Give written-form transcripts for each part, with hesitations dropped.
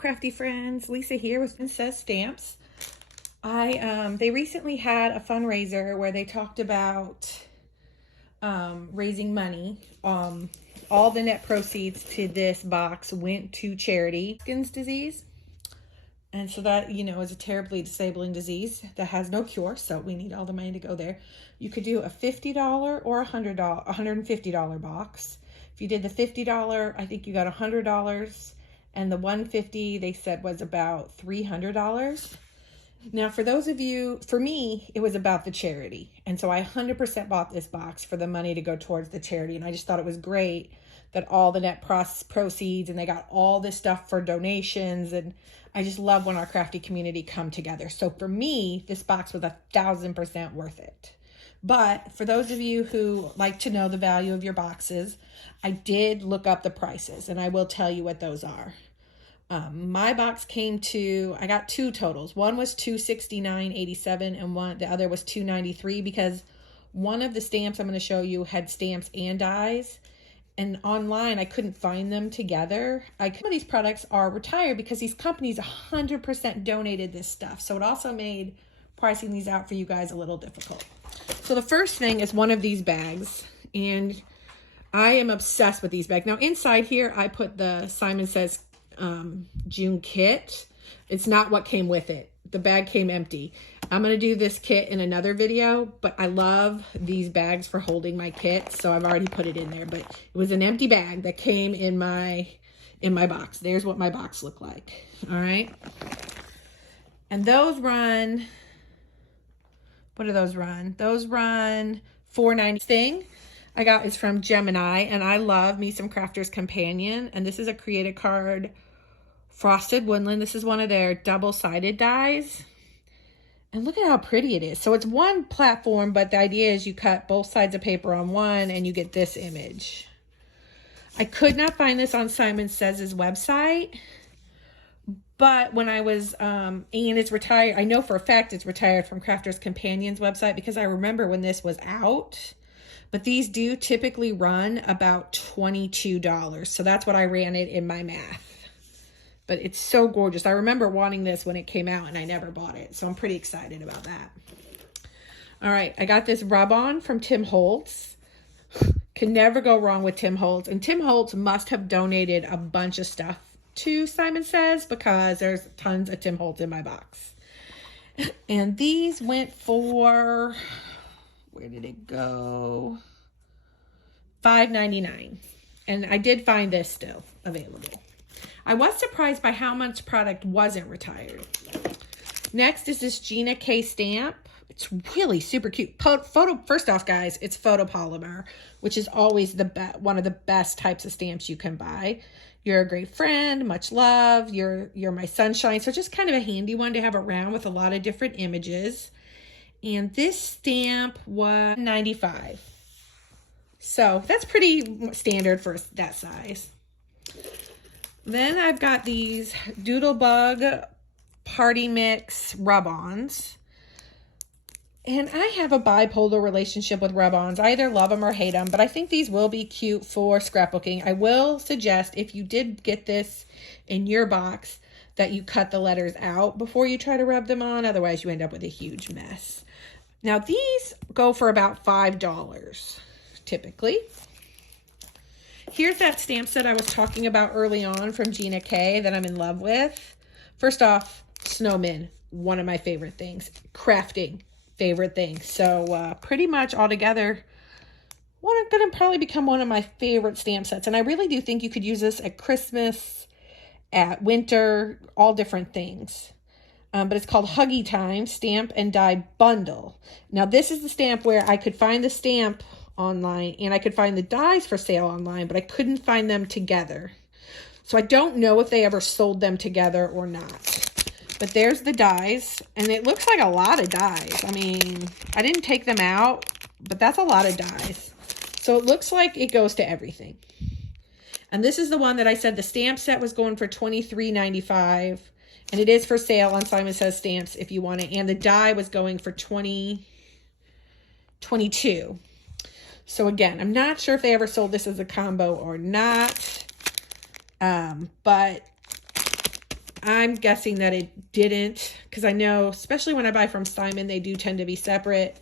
crafty friends, Lisa here with Princess Stamps. They recently had a fundraiser where they talked about raising money. All the net proceeds to this box went to charity. Sequins disease, and so that, you know, is a terribly disabling disease that has no cure, so we need all the money to go there. You could do a $50 or $150 box. If you did the $50, I think you got $100, and the $150 they said was about $300. Now, for those of you, for me, it was about the charity. And so I 100% bought this box for the money to go towards the charity. And I just thought it was great that all the net proceeds, and they got all this stuff for donations. And I just love when our crafty community come together. So for me, this box was 1,000% worth it. But for those of you who like to know the value of your boxes, I did look up the prices, and I will tell you what those are. My box came to, I got two totals. One was $269.87 and the other was $293, because one of the stamps I'm going to show you had stamps and dies, and online I couldn't find them together. Some of these products are retired because these companies 100% donated this stuff. So it also made pricing these out for you guys a little difficult. So the first thing is one of these bags, and I am obsessed with these bags. Now inside here I put the Simon Says June kit. It's not what came with it. The bag came empty. I'm going to do this kit in another video, but I love these bags for holding my kit, so I've already put it in there. But it was an empty bag that came in my box. There's what my box looked like. All right. And those run, what do those run? Those run $4.90. Thing I got is from Gemini, and I love me some Crafter's Companion, and this is a Create a Card Frosted Woodland. This is one of their double-sided dies, and look at how pretty it is. So it's one platform, but the idea is you cut both sides of paper on one and you get this image. I could not find this on Simon Says' website, but when I was, and it's retired, I know for a fact it's retired from Crafter's Companion's website, because I remember when this was out. But these do typically run about $22. So that's what I ran it in my math. But it's so gorgeous. I remember wanting this when it came out, and I never bought it. So I'm pretty excited about that. All right, I got this rub-on from Tim Holtz. Can never go wrong with Tim Holtz. And Tim Holtz must have donated a bunch of stuff to Simon Says, because there's tons of Tim Holtz in my box. And these went for, where did it go? $5.99. And I did find this still available. I was surprised by how much product wasn't retired. Next is this Gina K stamp. It's really super cute. First off, guys, it's photopolymer, which is always one of the best types of stamps you can buy. You're a great friend, much love. You're my sunshine. So just kind of a handy one to have around with a lot of different images. And this stamp was $95. So that's pretty standard for that size. Then I've got these Doodlebug Party Mix rub-ons. And I have a bipolar relationship with rub-ons. I either love them or hate them, but I think these will be cute for scrapbooking. I will suggest, if you did get this in your box, that you cut the letters out before you try to rub them on. Otherwise, you end up with a huge mess. Now, these go for about $5, typically. Here's that stamp set I was talking about early on from Gina K that I'm in love with. First off, snowmen, one of my favorite things. Crafting, favorite thing. So pretty much altogether, going to probably become one of my favorite stamp sets. And I really do think you could use this at Christmas, at winter, all different things. But it's called Huggy Time Stamp and Die Bundle. Now, this is the stamp where I could find the stamp online and I could find the dies for sale online, but I couldn't find them together. So I don't know if they ever sold them together or not. But there's the dies, and it looks like a lot of dies. I mean, I didn't take them out, but that's a lot of dies. So it looks like it goes to everything. And this is the one that I said the stamp set was going for $23.95. And it is for sale on Simon Says Stamps if you want it. And the die was going for $22. So again, I'm not sure if they ever sold this as a combo or not. But I'm guessing that it didn't, because I know, especially when I buy from Simon, they do tend to be separate.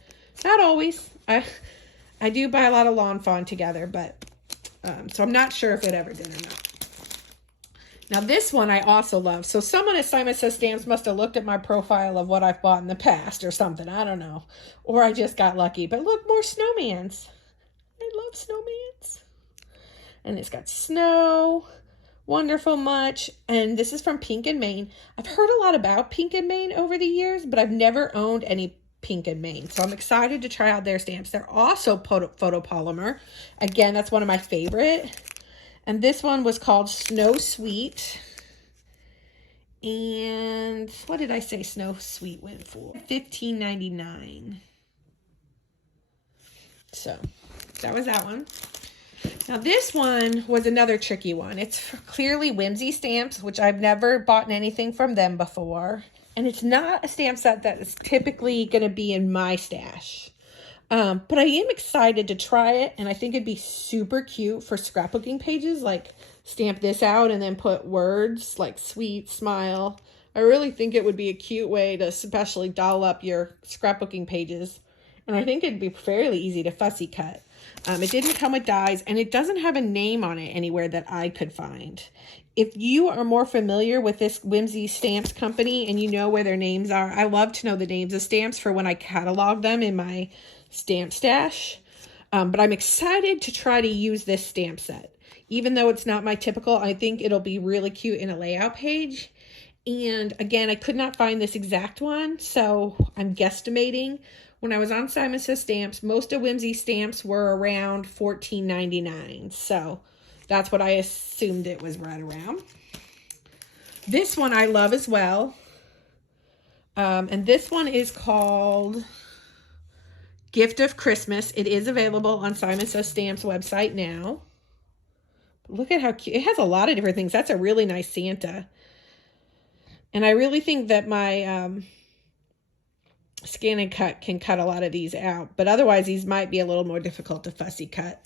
Not always. I do buy a lot of Lawn Fawn together, but so I'm not sure if it ever did or not. Now this one I also love. So someone at Simon Says Stamps must have looked at my profile of what I've bought in the past or something. I don't know. Or I just got lucky. But look, more snowmans. I love snowmans. And it's got snow. Wonderful much. And this is from Pink and Main. I've heard a lot about Pink and Main over the years, but I've never owned any Pink and Main. So I'm excited to try out their stamps. They're also photopolymer. Again, that's one of my favorite. And this one was called Snow Sweet. And what did I say Snow Sweet went for? $15.99. So that was that one. Now this one was another tricky one. It's clearly Whimsy Stamps, which I've never bought anything from them before. And it's not a stamp set that is typically going to be in my stash. But I am excited to try it, and I think it'd be super cute for scrapbooking pages, like stamp this out and then put words like sweet, smile. I really think it would be a cute way to especially doll up your scrapbooking pages, and I think it'd be fairly easy to fussy cut. It didn't come with dies, and it doesn't have a name on it anywhere that I could find. If you are more familiar with this Whimsy Stamps company and you know where their names are, I love to know the names of stamps for when I catalog them in my stamp stash. But I'm excited to try to use this stamp set. Even though it's not my typical, I think it'll be really cute in a layout page. And again, I could not find this exact one, so I'm guesstimating. When I was on Simon Says Stamps, most of Whimsy stamps were around $14.99. So that's what I assumed it was right around. This one I love as well. And this one is called Gift of Christmas. It is available on Simon Says Stamps website now. Look at how cute. It has a lot of different things. That's a really nice Santa. And I really think that my Scan and Cut can cut a lot of these out. But otherwise, these might be a little more difficult to fussy cut.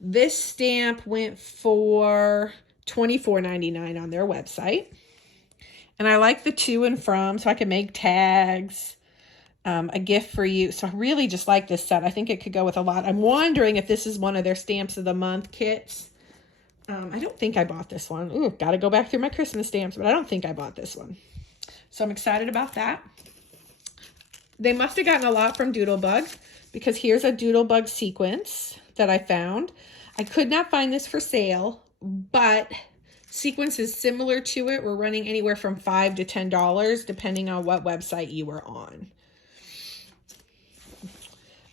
This stamp went for $24.99 on their website. And I like the to and from, so I can make tags. A gift for you. So I really just like this set. I think it could go with a lot. I'm wondering if this is one of their Stamps of the Month kits. I don't think I bought this one. Ooh, got to go back through my Christmas stamps, but I don't think I bought this one. So I'm excited about that. They must have gotten a lot from Doodlebug, because here's a Doodlebug sequence that I found. I could not find this for sale, but Sequins is similar to it. We're running anywhere from $5 to $10, depending on what website you were on.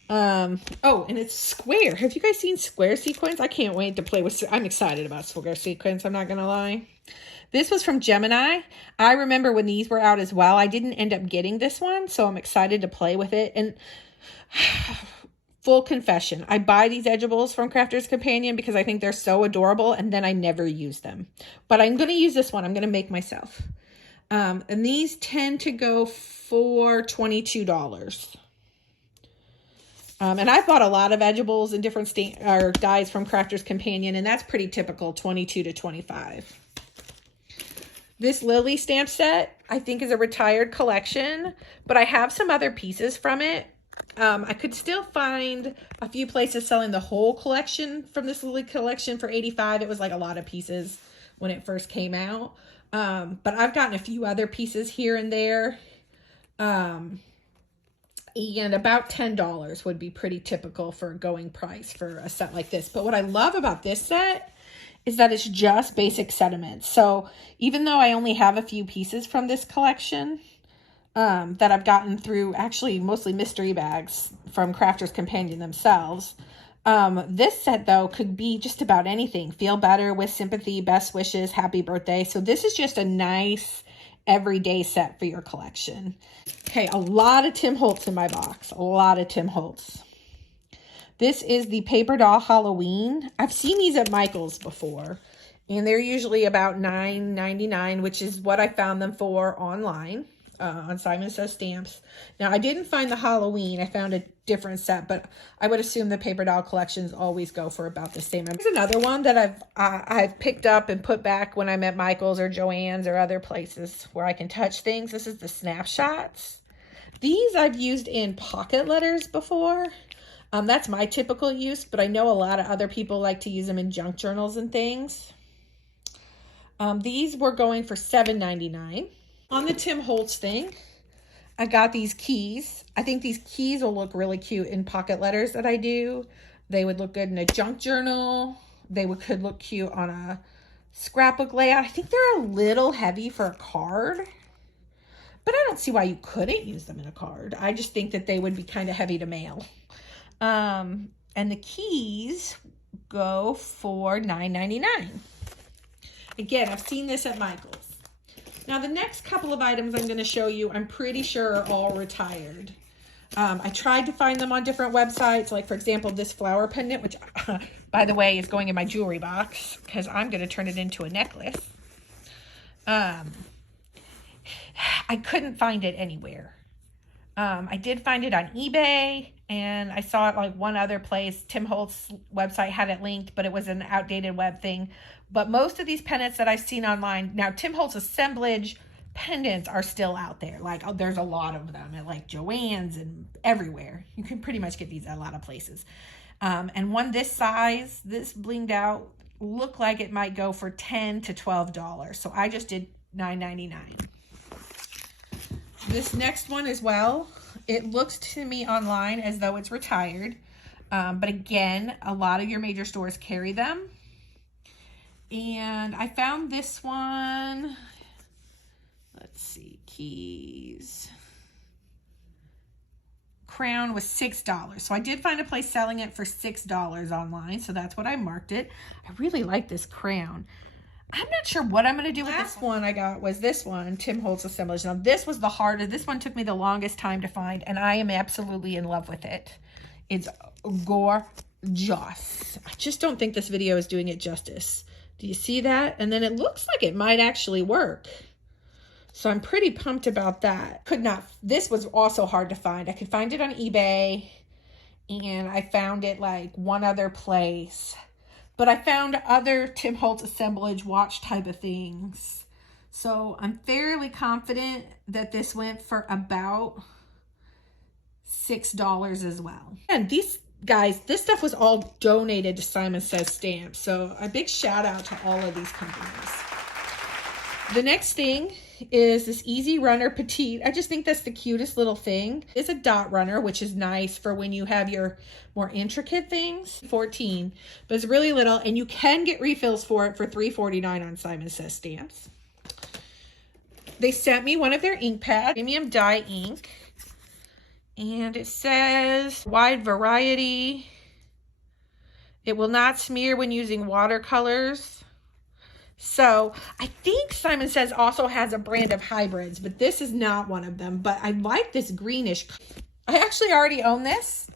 Oh, and it's square. Have you guys seen square sequins? I can't wait to play with. I'm excited about square sequins. I'm not going to lie. This was from Gemini. I remember when these were out as well. I didn't end up getting this one, so I'm excited to play with it. And full confession, I buy these edgeables from Crafter's Companion because I think they're so adorable, and then I never use them. But I'm going to use this one. I'm going to make myself. And these tend to go for $22. And I've bought a lot of edgeables and different dies from Crafter's Companion, and that's pretty typical, $22 to $25. This Lily stamp set, I think, is a retired collection, but I have some other pieces from it. I could still find a few places selling the whole collection from this Lily collection for $85. It was like a lot of pieces when it first came out. But I've gotten a few other pieces here and there. And about $10 would be pretty typical for a going price for a set like this. But what I love about this set is that it's just basic sediments. So even though I only have a few pieces from this collection that I've gotten through actually mostly mystery bags from Crafter's Companion themselves, this set though could be just about anything. Feel better, with sympathy, best wishes, happy birthday. So this is just a nice everyday set for your collection. Okay, a lot of Tim Holtz in my box. A lot of Tim Holtz. This is the Paper Doll Halloween. I've seen these at Michael's before, and they're usually about $9.99, which is what I found them for online. on Simon Says Stamps. Now, I didn't find the Halloween. I found a different set, but I would assume the paper doll collections always go for about the same. There's another one that I've picked up and put back when I'm at Michael's or Joann's or other places where I can touch things. This is the snapshots. These I've used in pocket letters before. That's my typical use, but I know a lot of other people like to use them in junk journals and things. These were going for $7.99. On the Tim Holtz thing, I got these keys. I think these keys will look really cute in pocket letters that I do. They would look good in a junk journal. They could look cute on a scrapbook layout. I think they're a little heavy for a card, but I don't see why you couldn't use them in a card. I just think that they would be kind of heavy to mail. And the keys go for $9.99. Again, I've seen this at Michael's. Now, the next couple of items I'm going to show you, I'm pretty sure are all retired. I tried to find them on different websites. Like, for example, this flower pendant, which, by the way, is going in my jewelry box because I'm going to turn it into a necklace. I couldn't find it anywhere. I did find it on eBay, and I saw it like one other place. Tim Holtz website had it linked, but it was an outdated web thing. But most of these pendants that I've seen online, now Tim Holtz assemblage pendants are still out there. Like, there's a lot of them at like Joann's and everywhere. You can pretty much get these at a lot of places. And one this size, this blinged out, looked like it might go for $10 to $12. So I just did $9.99. This next one as well, it looks to me online as though it's retired. But again, a lot of your major stores carry them. And I found this one. Let's see, keys. Crown was $6. So I did find a place selling it for $6 online. So that's what I marked it. I really like this crown. I'm not sure what I'm going to do with this one. I got was this one, Tim Holtz assemblage. Now this was the hardest. This one took me the longest time to find, and I am absolutely in love with it. It's gorgeous. I just don't think this video is doing it justice. Do you see that? And then it looks like it might actually work. So I'm pretty pumped about that. This was also hard to find. I could find it on eBay, and I found it like one other place. But I found other Tim Holtz assemblage watch type of things. So I'm fairly confident that this went for about $6 as well. And these guys, this stuff was all donated to Simon Says Stamps. So a big shout out to all of these companies. The next thing is this Easy Runner Petite. I just think that's the cutest little thing. It's a dot runner, which is nice for when you have your more intricate things. 14, but it's really little, and you can get refills for it for $3.49 on Simon Says Stamps. They sent me one of their ink pads, premium dye ink, and it says wide variety. It will not smear when using watercolors. So I think Simon Says also has a brand of hybrids, but this is not one of them. But I like this greenish. I actually already own this,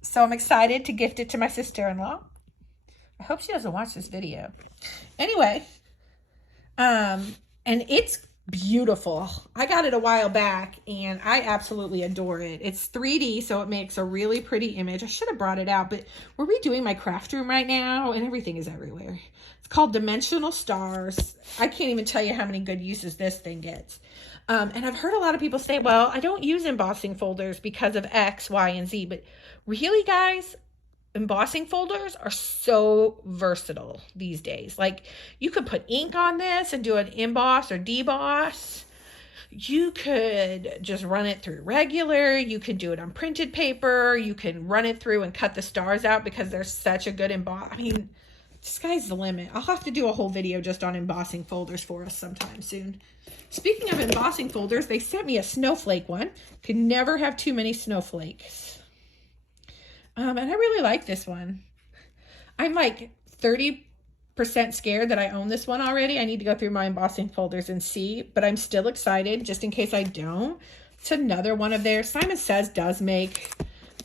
so I'm excited to gift it to my sister-in-law. I hope she doesn't watch this video. Anyway, and it's beautiful. I got it a while back, and I absolutely adore it. It's 3D, so it makes a really pretty image. I should have brought it out, but we're redoing my craft room right now, and everything is everywhere. It's called Dimensional Stars. I can't even tell you how many good uses this thing gets. And I've heard a lot of people say, well, I don't use embossing folders because of X, Y, and Z. But really, guys, embossing folders are so versatile these days. Like, you could put ink on this and do an emboss or deboss. You could just run it through regular. You could do it on printed paper. You can run it through and cut the stars out because there's such a good emboss. I mean, sky's the limit. I'll have to do a whole video just on embossing folders for us sometime soon. Speaking of embossing folders, they sent me a snowflake one. Could never have too many snowflakes. And I really like this one. I'm like 30% scared that I own this one already. I need to go through my embossing folders and see, but I'm still excited just in case I don't. It's another one of theirs. Simon Says does make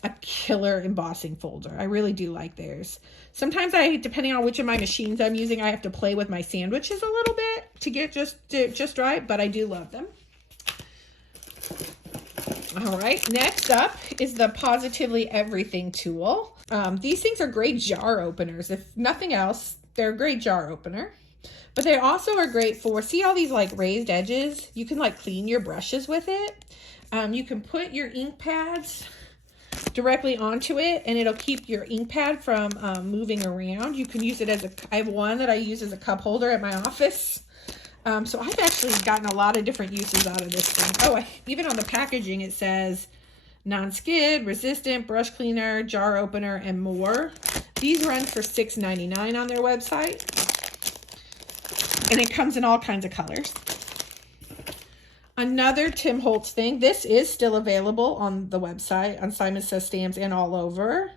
a killer embossing folder. I really do like theirs. Sometimes depending on which of my machines I'm using, I have to play with my sandwiches a little bit to get just right, but I do love them. All right, next up is the Positively Everything tool. These things are great jar openers. If nothing else, they're a great jar opener. But they also are great for, see all these like raised edges? You can like clean your brushes with it. You can put your ink pads directly onto it and it'll keep your ink pad from moving around. You can use it as I have one that I use as a cup holder at my office. So I've actually gotten a lot of different uses out of this thing. Oh, even on the packaging it says non-skid, resistant, brush cleaner, jar opener, and more. These run for $6.99 on their website. And it comes in all kinds of colors. Another Tim Holtz thing. This is still available on the website, on Simon Says Stamps and all over.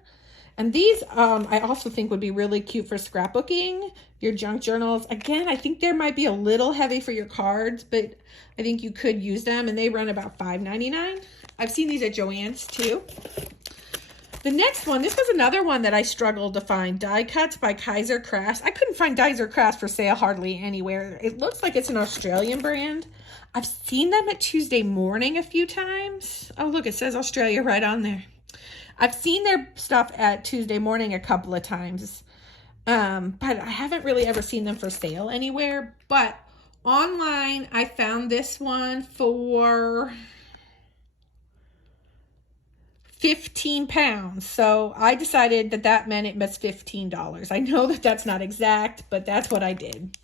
And these I also think would be really cute for scrapbooking, your junk journals. Again, I think they might be a little heavy for your cards, but I think you could use them. And they run about $5.99. I've seen these at Joann's too. The next one, this was another one that I struggled to find. Die Cuts by Kaiser Crafts. I couldn't find Kaiser Crafts for sale hardly anywhere. It looks like it's an Australian brand. I've seen them at Tuesday Morning a few times. Oh, look, it says Australia right on there. I've seen their stuff at Tuesday Morning a couple of times, but I haven't really ever seen them for sale anywhere. But online, I found this one for 15 pounds. So I decided that that meant it was $15. I know that that's not exact, but that's what I did.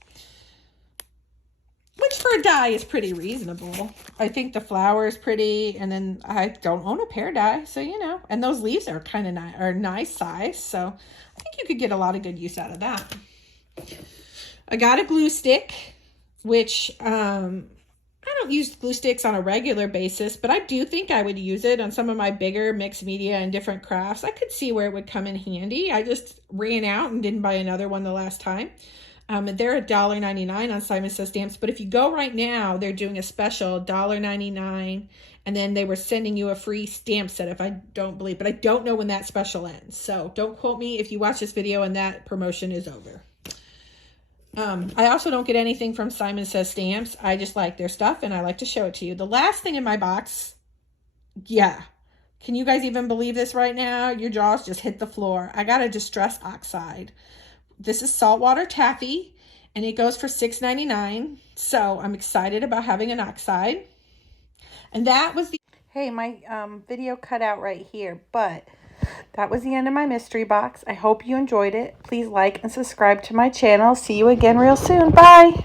Which for a die is pretty reasonable. I think the flower is pretty, and then I don't own a pear die, so you know. And those leaves are kind of nice size, so I think you could get a lot of good use out of that. I got a glue stick, which I don't use glue sticks on a regular basis, but I do think I would use it on some of my bigger mixed media and different crafts. I could see where it would come in handy. I just ran out and didn't buy another one the last time. They're $1.99 on Simon Says Stamps, but if you go right now, they're doing a special $1.99, and then they were sending you a free stamp set if I don't believe, but I don't know when that special ends. So don't quote me if you watch this video and that promotion is over. I also don't get anything from Simon Says Stamps. I just like their stuff and I like to show it to you. The last thing in my box, yeah. Can you guys even believe this right now? Your jaws just hit the floor. I got a Distress Oxide. This is saltwater taffy, and it goes for $6.99. So I'm excited about having an oxide. And that was the... Hey, my video cut out right here, but that was the end of my mystery box. I hope you enjoyed it. Please like and subscribe to my channel. See you again real soon. Bye!